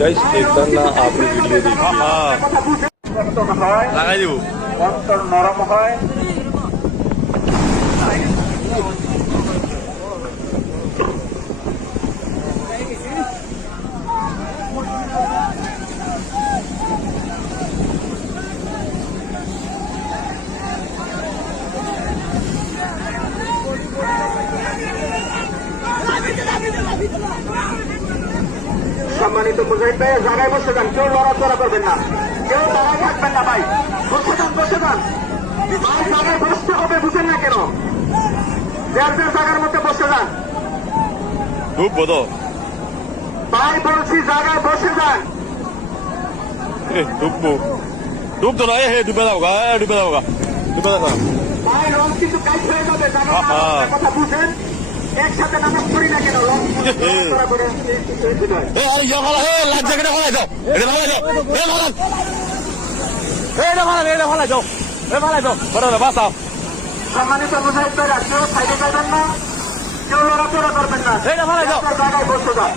Guys देखकर ना आपने वीडियो देखी লাগাই দিব অন্তর নরম হয়। সম্মানিত মুজাহিদ ভাই, জায়গায় বসে যান, কেউ লড়াচড়া করবেন না, কেউ দাঁড়ায় থাকবেন না ভাই, বসে যান বসে যান ভাই, জায়গায় বসতে হবে, বুঝেন না কেন? যার যার জায়গার মধ্যে বসে যান ঢুকবো তো ভাই, বলছি জায়গায় বসে যান। ঢুকবো ঢুকতো না হে ডুবে যাও গা ডুবে যাও গা ডুবে যাও ভাই রং কিছু কাজ হয়ে যাবে, জায়গায় কথা বুঝেন, একসাথে নামাজ পড়ি না কেন? রং লড়াচড়া করে সম্মানিত মুজাহিদ ভাইরা, কেউ সাইডে যাবেন না, কেউ লড়াচড়া করবেন না, জায়গায় বসে যান।